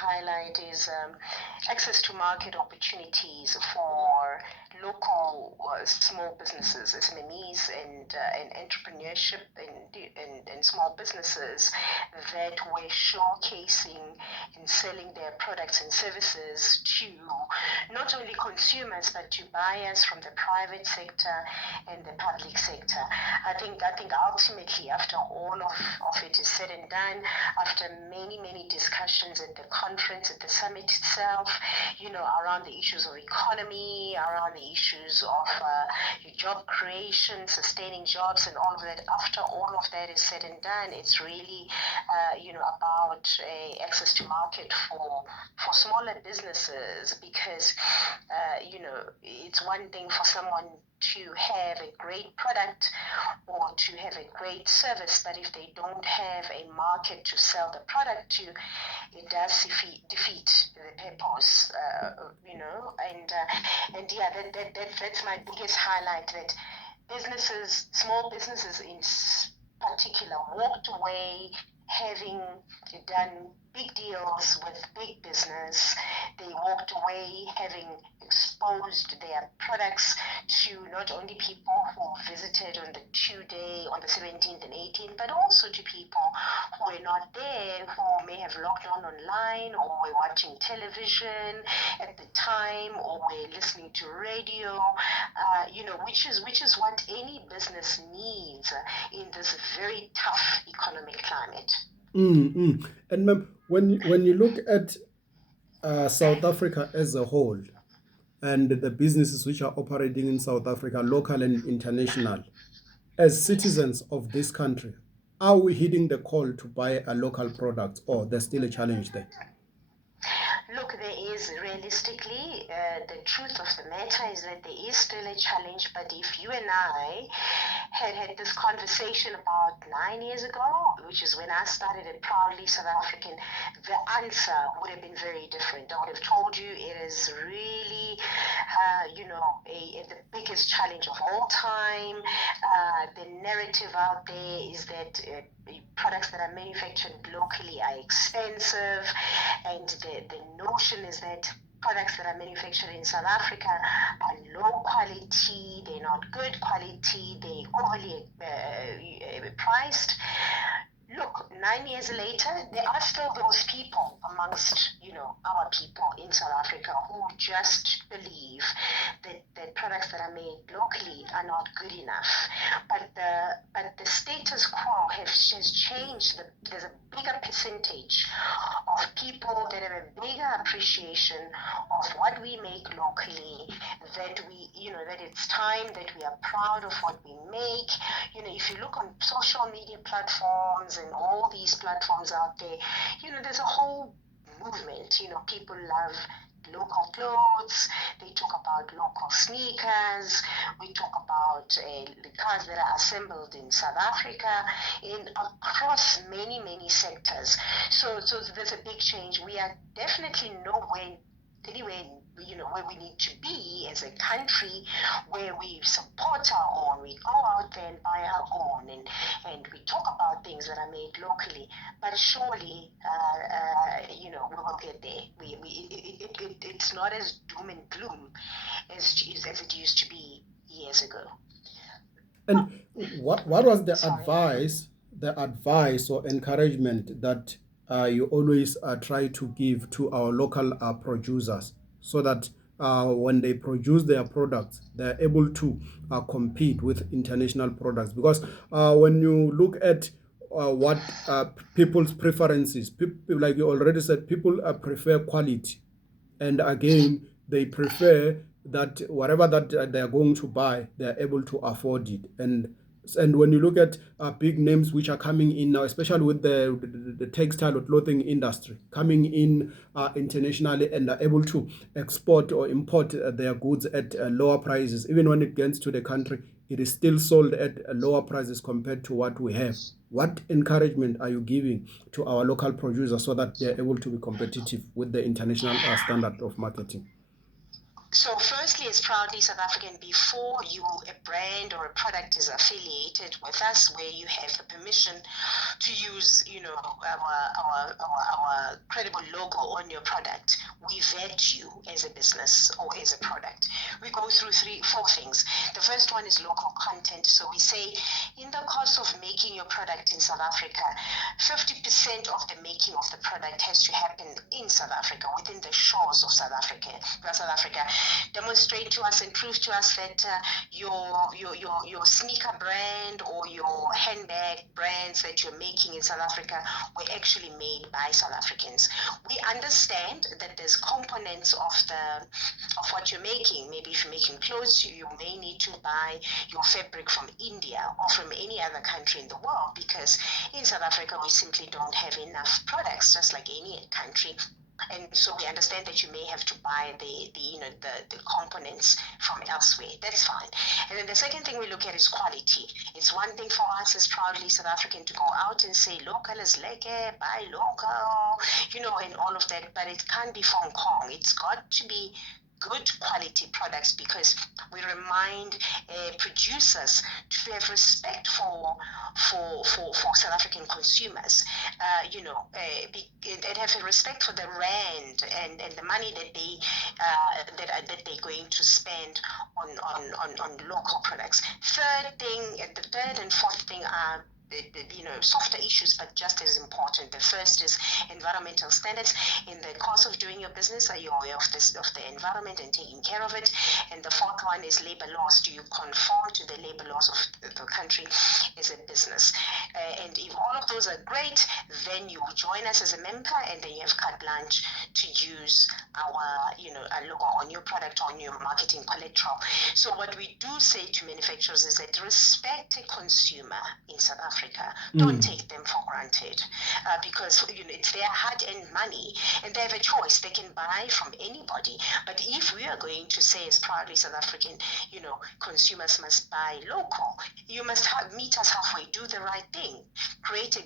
highlight is access to market opportunities for local small businesses, SMEs, and entrepreneurship and small businesses that were showcasing and selling their products and services to not only consumers but to buyers from the private sector and the public sector. I think ultimately, after all of it is said and done, after many discussions at the conference, at the summit itself, around the issues of economy, around the issues of job creation, sustaining jobs, and all of that. After all of that is said and done, it's really, about access to market for smaller businesses, because, it's one thing for someone to have a great product or to have a great service, but if they don't have a market to sell the product to, it does defeat the purpose, and yeah, that's my biggest highlight, that small businesses in particular, walked away having done big deals with big business. They walked away having exposed their products to not only people who visited on the 2-day, on the 17th and 18th, but also to people who were not there, who may have logged on online or were watching television at the time or were listening to radio, which is what any business needs in this very tough economic climate. And ma'am, when you look at South Africa as a whole, and the businesses which are operating in South Africa, local and international, as citizens of this country, are we heeding the call to buy a local product, or there's still a challenge there? Look, there is realistically, the truth of the matter is that there is still a challenge, but if you and I had this conversation about 9 years ago, which is when I started at Proudly South African, the answer would have been very different. I would have told you it is really, the biggest challenge of all time. The narrative out there is that products that are manufactured locally are expensive, and the notion is that products that are manufactured in South Africa are low quality, they're not good quality, they're overly priced. Look, 9 years later, there are still those people amongst, our people in South Africa who just believe that products that are made locally are not good enough. But the status quo has changed. There's a bigger percentage of people that have a bigger appreciation of what we make locally, that that it's time that we are proud of what we make. If you look on social media platforms and all these platforms out there, there's a whole movement. People love local clothes, they talk about local sneakers, we talk about the cars that are assembled in South Africa, across many sectors. So there's a big change. We are definitely nowhere anywhere where we need to be as a country, where we support our own, we go out there and buy our own, and we talk about things that are made locally. But surely, we will get there. It's not as doom and gloom as it used to be years ago. And what was the advice or encouragement that you always try to give to our local producers, so that when they produce their products, they're able to compete with international products? Because when you look at what people's preferences, like you already said, people prefer quality, and again, they prefer that whatever that they're going to buy, they're able to afford it. And when you look at big names which are coming in now, especially with the textile or clothing industry coming in internationally, and are able to export or import their goods at lower prices, even when it gets to the country, it is still sold at lower prices compared to what we have. What encouragement are you giving to our local producers so that they're able to be competitive with the international standard of marketing? So firstly, as Proudly South African, before a brand or a product is affiliated with us, where you have the permission to use, our credible logo on your product, we vet you as a business or as a product. We go through four things. The first one is local content. So we say, in the course of making your product in South Africa, 50% of the making of the product has to happen in South Africa, within the shores of South Africa. Demonstrate to us and prove to us that your sneaker brand or your handbag brands that you're making in South Africa were actually made by South Africans. We understand that there's components of what you're making. Maybe if you're making clothes, you may need to buy your fabric from India or from any other country in the world, because in South Africa we simply don't have enough products, just like any country. And so we understand that you may have to buy the components from elsewhere. That's fine. And then the second thing we look at is quality. It's one thing for us as Proudly South African to go out and say local is lekker, buy local, and all of that, but it can't be Hong Kong. It's got to be good quality products, because we remind producers to have respect for South African consumers, and have a respect for the rand and the money that they're going to spend on local products. The third and fourth thing are softer issues, but just as important. The first is environmental standards. In the course of doing your business, are you aware of the environment and taking care of it? And the fourth one is labor laws. Do you conform to the labor laws of the country as a business? And if all of those are great, then you join us as a member, and then you have carte blanche to use our logo on your product, on your marketing collateral. So what we do say to manufacturers is that respect a consumer in South Africa. Don't take them for granted, because it's their hard-earned money, and they have a choice. They can buy from anybody. But if we are going to say, as Proudly South African, consumers must buy local, you must meet us halfway, do the right thing, create a